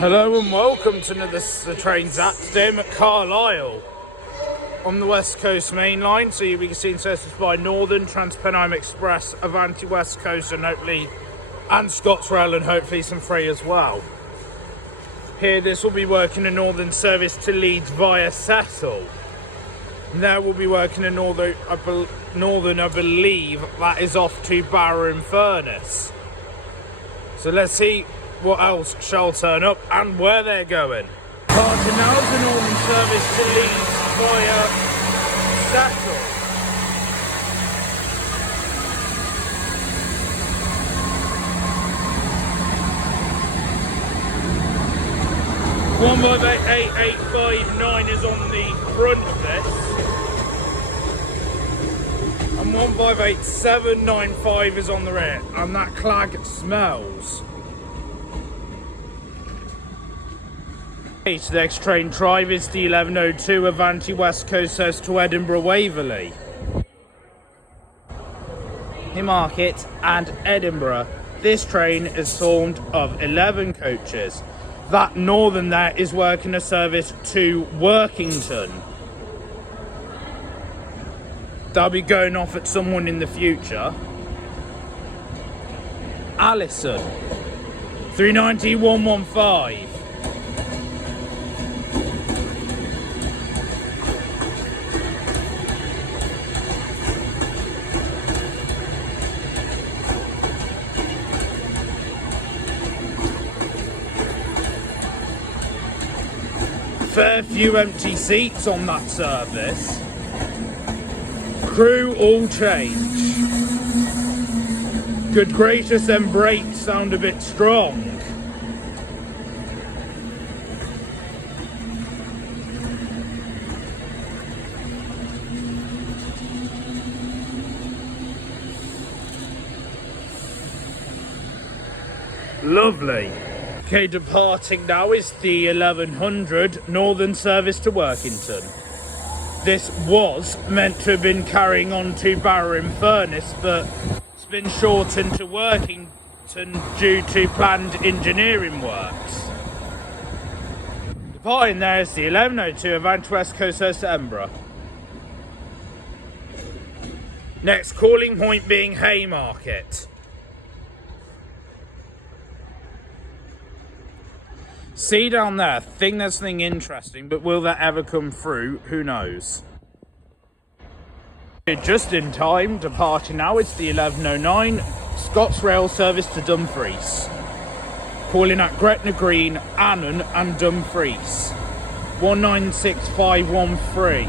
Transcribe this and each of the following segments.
Hello and welcome to another Trains App. Today I'm at Carlisle on the West Coast Main Line, so you'll be seeing services by Northern, Transpennine Express, Avanti West Coast and hopefully, and ScotsRail and hopefully some Free as well. Here this will be working a Northern service to Leeds via Settle. There we'll be working a Northern, I believe, that is off to Barrow and Furness. So let's see what else shall turn up and where they're going. Carlisle's a Northern service to Leeds via Settle. One 158,859 is on the front of this, and 158,795 is on the rear, and that clag smells. The next train drive is the 1102 Avanti West Coast service to Edinburgh Waverley. Haymarket and Edinburgh. This train is formed of 11 coaches. That Northern there is working a service to Workington. They'll be going off at someone in the future. Allison 390-115. Fair few empty seats on that service. Crew all change. Good gracious, them brakes sound a bit strong. Lovely. Okay, departing now is the 1100 Northern service to Workington. This was meant to have been carrying on to Barrow and Furness, but it's been shortened to Workington due to planned engineering works. Departing there is the 1102 Avanti West Coast service to Edinburgh. Next calling point being Haymarket. See down there, think there's something interesting, but will that ever come through? Who knows? Just in time, departing now, it's the 1109 ScotsRail service to Dumfries. Calling at Gretna Green, Annan and Dumfries. 196513.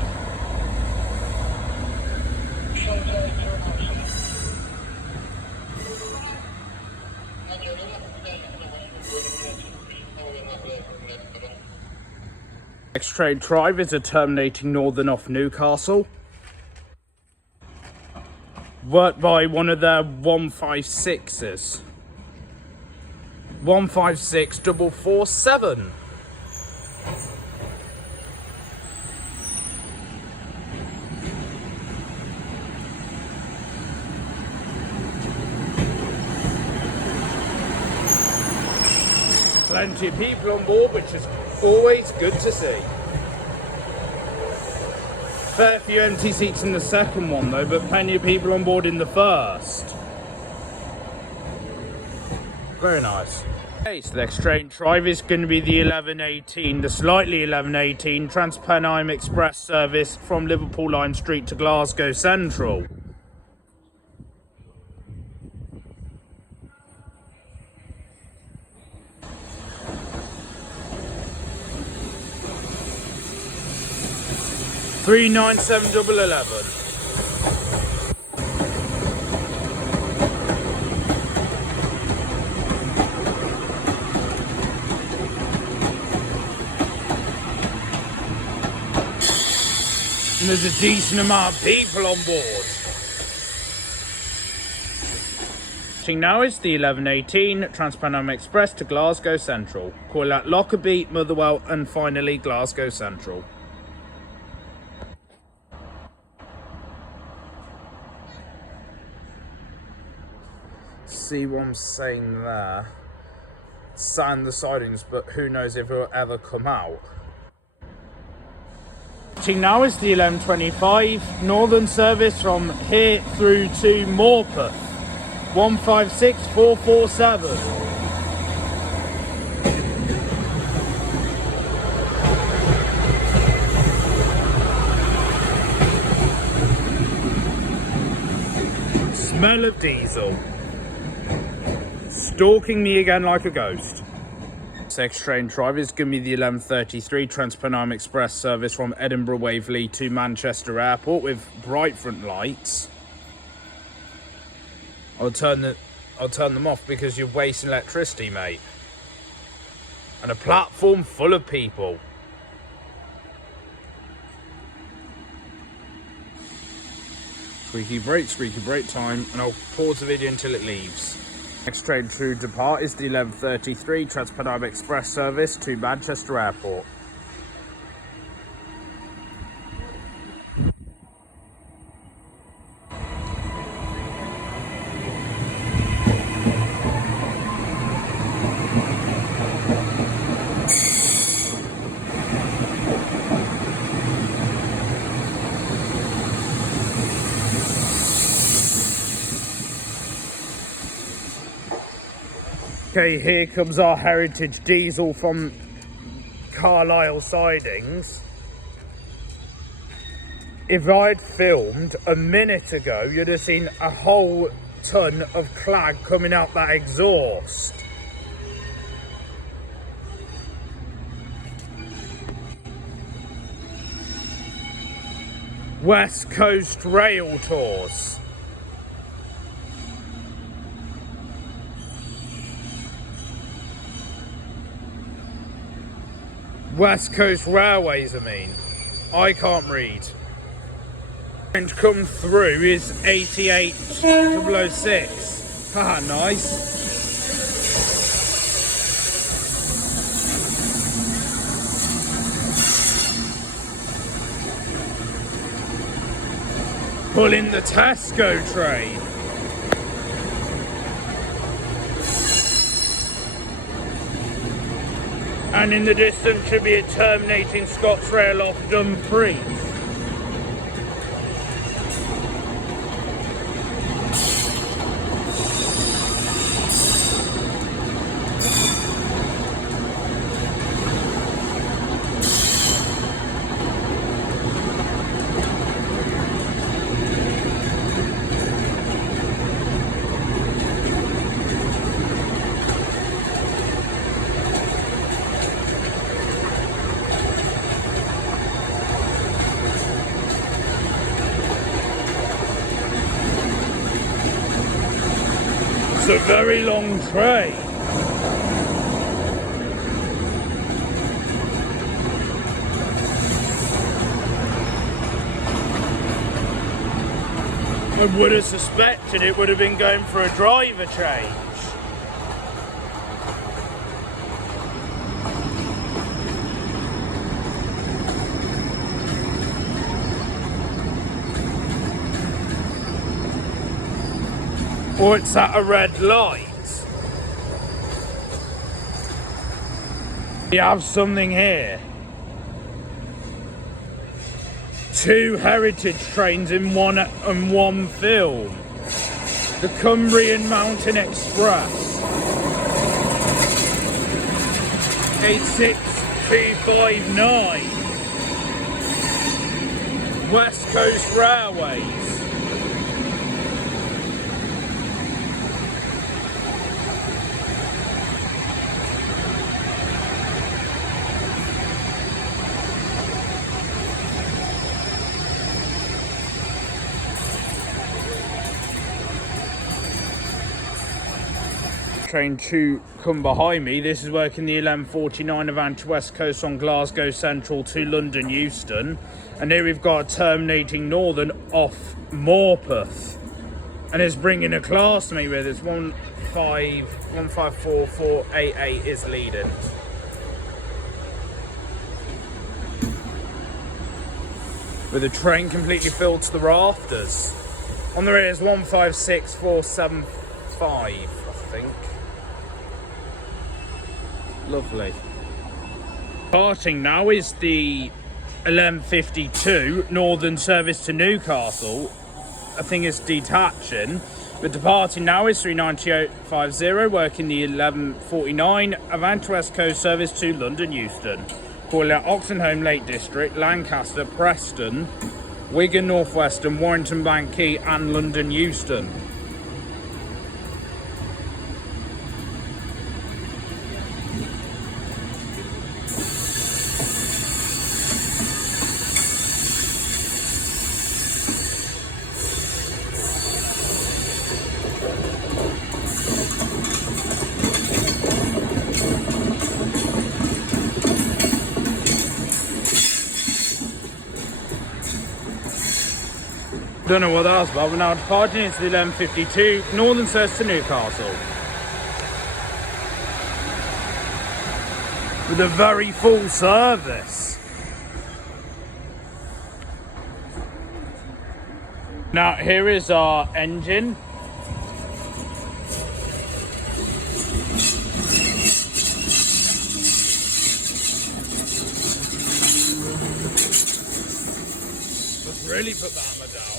Next train drivers are terminating Northern off Newcastle. Worked by one of their 156s. 156-447. Plenty of people on board, which is always good to see. Fair few empty seats in the second one though, but plenty of people on board in the first. Very nice. Okay, so the next train drive is going to be the 1118, the slightly 1118 Transpennine Express service from Liverpool Lime Street to Glasgow Central. $397,11. And there's a decent amount of people on board. Now is the 1118 Transpennine Express to Glasgow Central. Call at Lockerbie, Motherwell and finally Glasgow Central. See what I'm saying there? sand the sidings, but who knows if it will ever come out. Now is the 1125 northern service from here through to Morpeth, 156447. Smell of diesel. Stalking me again like a ghost. Next train driver is going to be the 1133 Trans-Pennine Express service from Edinburgh Waverley to Manchester Airport with bright front lights. I'll turn them off because you're wasting electricity, mate. And a platform full of people. Squeaky break time, and I'll pause the video until it leaves. Next train to depart is the 1133 Trans-Pennine Express service to Manchester Airport. Okay, here comes our heritage diesel from Carlisle sidings. If I'd filmed a minute ago, you'd have seen a whole ton of clag coming out that exhaust. West Coast Rail Tours. West Coast Railways, I mean. I can't read. And come through is 88006. Haha, nice. Pulling the Tesco train. And in the distance should be a terminating ScotRail off Dumfries. It's a very long train. I would have suspected it would have been going for a driver change. Or it's at a red light. We have something here. 2 heritage trains in one film. The Cumbrian Mountain Express. 86259. West Coast Railways. Train 2 come behind me. This is working the 1149 Avanti West Coast on Glasgow Central to London Euston, and here we've got a terminating Northern off Morpeth, and it's bringing a class to me with it's 15488 is leading. With the train completely filled to the rafters. On the rear is 156475, I think. Lovely. Departing now is the 11:52 Northern service to Newcastle. I think it's detaching. But departing now is 39850, working the 11:49 Avanti West Coast service to London Euston. Calling at Oxenholme Lake District, Lancaster, Preston, Wigan North Western, Warrington Bank Quay and London Euston. Don't know what that was about, but now departing into the 11:52 Northern service to Newcastle. With a very full service. Now here is our engine. Let's really put the hammer down.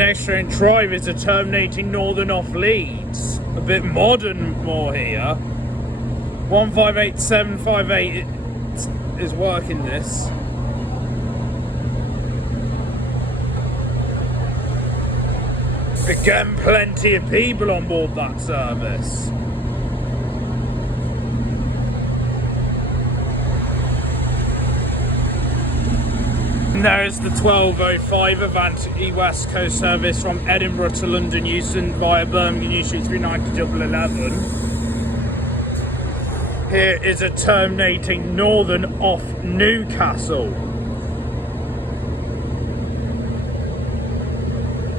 Extra inch drive is a terminating northern off Leeds. A bit modern more here. 158758 is working this. Again, plenty of people on board that service. And there's the 12:05 Avanti West Coast service from Edinburgh to London Euston via Birmingham Euston 39011. Here is a terminating northern off Newcastle.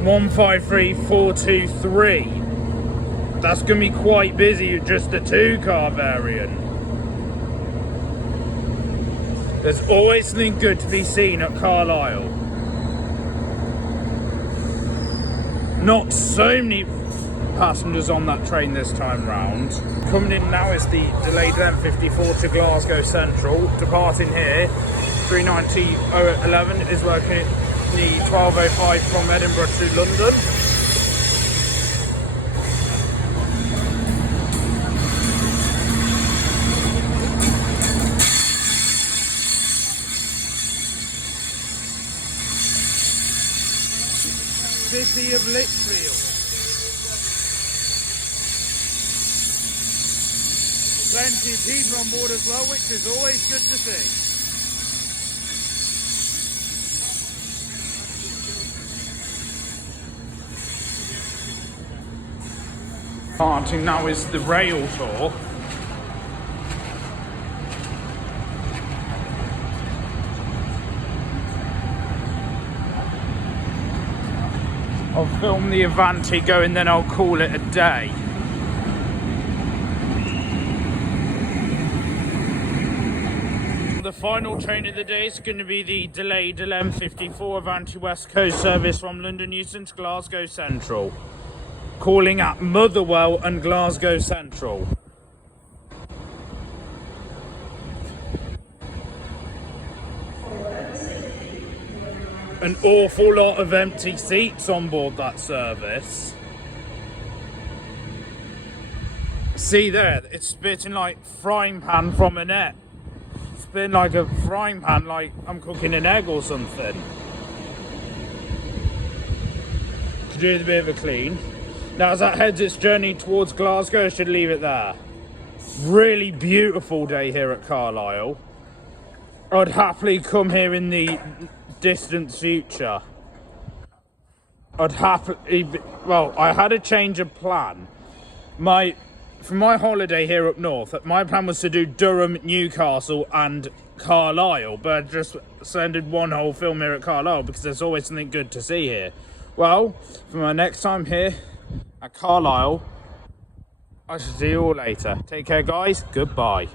153423. That's going to be quite busy with just the 2-car variant. There's always something good to be seen at Carlisle. Not so many passengers on that train this time round. Coming in now is the delayed M54 to Glasgow Central. Departing here, 39011 is working the 12:05 from Edinburgh to London. City of Lichfield. Plenty of people on board as well, which is always good to see. Starting now is the rail tour. I'll film the Avanti going, then I'll call it a day. The final train of the day is going to be the delayed 11:54 Avanti West Coast service from London Euston to Glasgow Central. Calling at Motherwell and Glasgow Central. An awful lot of empty seats on board that service. See there, it's spitting like frying pan from a net. Spitting like a frying pan, like I'm cooking an egg or something. Could do with a bit of a clean. Now as that heads its journey towards Glasgow, I should leave it there. Really beautiful day here at Carlisle. I'd happily come here in the distant future. I'd happily well, I had a change of plan. For my holiday here up north, my plan was to do Durham, Newcastle and Carlisle, but I just ended one whole film here at Carlisle because there's always something good to see here. Well, for my next time here at Carlisle, I shall see you all later. Take care, guys. Goodbye.